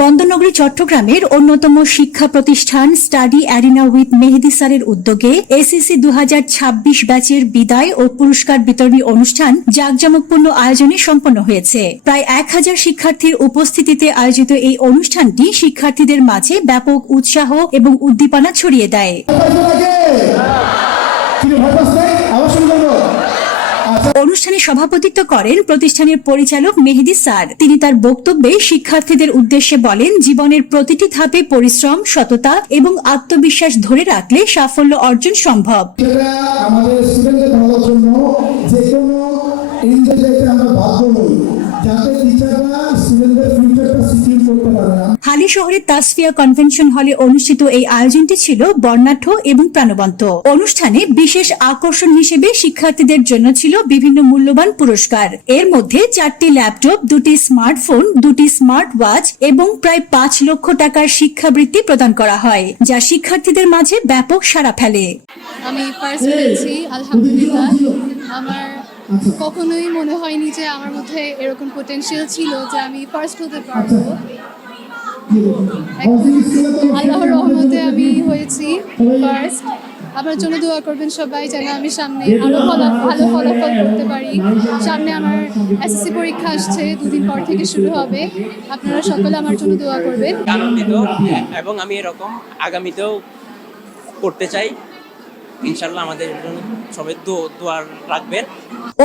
বন্দরনগরী চট্টগ্রামের অন্যতম শিক্ষা প্রতিষ্ঠান স্টাডি অ্যারিনা উইথ মেহেদী স্যারের উদ্যোগে এসএসসি 2026 ব্যাচের বিদায় ও পুরস্কার বিতরণী অনুষ্ঠান জাঁকজমকপূর্ণ আয়োজনে সম্পন্ন হয়েছে। প্রায় 1000 শিক্ষার্থীর উপস্থিতিতে আয়োজিত এই অনুষ্ঠানটি শিক্ষার্থীদের মাঝে ব্যাপক উৎসাহ এবং উদ্দীপনা ছড়িয়ে দেয়। অনুষ্ঠানে সভাপতিত্ব করেন প্রতিষ্ঠানের পরিচালক মেহেদী স্যার। তিনি তার বক্তব্যে শিক্ষার্থীদের উদ্দেশ্যে বলেন, জীবনের প্রতিটি ধাপে পরিশ্রম, সততা এবং আত্মবিশ্বাস ধরে রাখলে সাফল্য অর্জন সম্ভব। আমাদের স্টুডেন্টদের ভালোর জন্য যে কোনো ইনজেক্টে আমরা বাধ্য হই যাতে টিচাররা স্টুডেন্টদের ফিউচারটা সিকিউর করতে পারে। হালি শহরের তাসফিয়া কনভেনশন হলে অনুষ্ঠিত এই আয়োজনটি ছিল বর্ণাঢ্য এবং প্রাণবন্ত। অনুষ্ঠানে বিশেষ আকর্ষণ হিসেবে শিক্ষার্থীদের জন্য ছিল বিভিন্ন মূল্যবান পুরস্কার। এর মধ্যে 4টি ল্যাপটপ, 2টি স্মার্টফোন, 2টি স্মার্ট ওয়াচ এবং প্রায় 5 লক্ষ টাকার শিক্ষাবৃত্তি প্রদান করা হয়, যা শিক্ষার্থীদের মাঝে ব্যাপক সাড়া ফেলে। আমি ফার্স্ট হয়েছি, আলহামদুলিল্লাহ। আমার কখনোই মনে হয়নি যে আমার মধ্যে এরকম পোটেনশিয়াল ছিল যে আমি ফার্স্ট হতে পারবো। আল্লাহর রহমতে আমি হয়েছি ফার্স্ট। আমার জন্য দোয়া করবেন সবাই, যেন আমি সামনে আরো ভালো ফলাফল করতে পারি। সামনে আমার এসএসসি পরীক্ষা আসছে, 2 দিন পর থেকে শুরু হবে। আপনারা সকলে আমার জন্য দোয়া করবেন। আনন্দিত এবং আমি এরকম আগামীতেও করতে চাই। ইনশাআল্লাহ আমাদের জন্য সবাই দোয়া রাখবেন।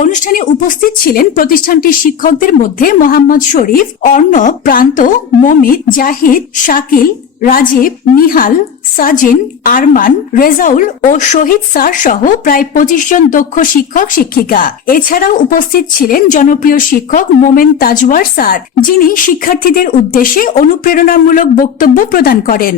অনুষ্ঠানে উপস্থিত ছিলেন প্রতিষ্ঠানটির শিক্ষকদের মধ্যে মোহাম্মদ শরীফ, অর্ণব, প্রান্ত, মমিত, জাহিদ, শাকিল, রাজীব, নিহাল, সাজিন, আরমান, রেজাউল ও শহীদ স্যার সহ প্রায় 25 জন দক্ষ শিক্ষক শিক্ষিকা। এছাড়াও উপস্থিত ছিলেন জনপ্রিয় শিক্ষক মোমেন তাজওয়ার স্যার, যিনি শিক্ষার্থীদের উদ্দেশ্যে অনুপ্রেরণামূলক বক্তব্য প্রদান করেন।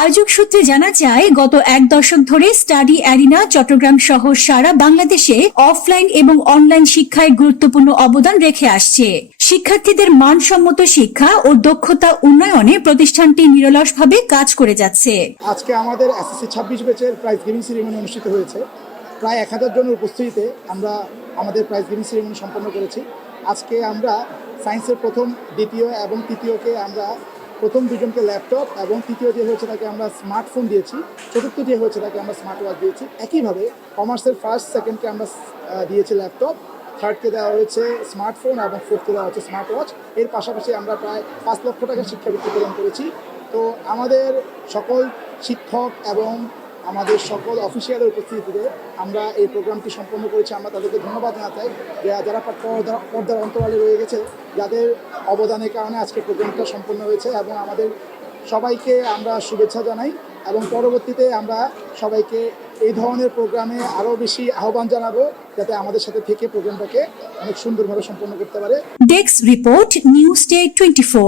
আয়োজক সূত্রে জানা যায়, গত 1 দশক ধরে স্টাডি অ্যারিনা চট্টগ্রাম সহ সারা বাংলাদেশে অফলাইন এবং অনলাইন শিক্ষায় গুরুত্বপূর্ণ অবদান রেখে আসছে। শিক্ষার্থীদের মানসম্মত শিক্ষা ও দক্ষতা উন্নয়নে প্রতিষ্ঠানটি নিরলসভাবে কাজ করে যাচ্ছে। আজকে আমাদের এসএসসি 26 ব্যাচের প্রাইজ গিভিং সেরিমনি অনুষ্ঠিত হয়েছে। প্রায় 1000 জনের উপস্থিতিতে আমরা আমাদের প্রাইজ গিভিং সেরিমনি সম্পন্ন করেছি। আজকে আমরা সায়েন্সের প্রথম, দ্বিতীয় এবং তৃতীয়কে আমরা প্রথম 2 জনকে ল্যাপটপ এবং তৃতীয় যে হয়েছে তাকে আমরা স্মার্টফোন দিয়েছি, চতুর্থ যে হয়েছে তাকে আমরা স্মার্ট ওয়াচ দিয়েছি। একইভাবে কমার্সের ফার্স্ট, সেকেন্ডকে আমরা দিয়েছি ল্যাপটপ, থার্ডকে দেওয়া হয়েছে স্মার্টফোন এবং ফোর্থকে দেওয়া হচ্ছে স্মার্ট ওয়াচ। এর পাশাপাশি আমরা প্রায় 5 লক্ষ টাকা শিক্ষাবৃত্তি প্রদান করেছি। তো আমাদের সকল শিক্ষক এবং আমাদের সকল অফিসিয়ালের উপস্থিতিতে আমরা এই প্রোগ্রামটি সম্পন্ন করেছি। আমরা তাদেরকে ধন্যবাদ জানাতে যারা পর্দার অন্তরালে রয়ে গেছে, যাদের অবদানের কারণে আজকে প্রোগ্রামটা সম্পন্ন হয়েছে, এবং আমাদের সবাইকে আমরা শুভেচ্ছা জানাই এবং পরবর্তীতে আমরা সবাইকে এই ধরনের প্রোগ্রামে আরও বেশি আহ্বান জানাবো, যাতে আমাদের সাথে থেকে প্রোগ্রামটাকে অনেক সুন্দরভাবে সম্পন্ন করতে পারে। Desk report, news day 24।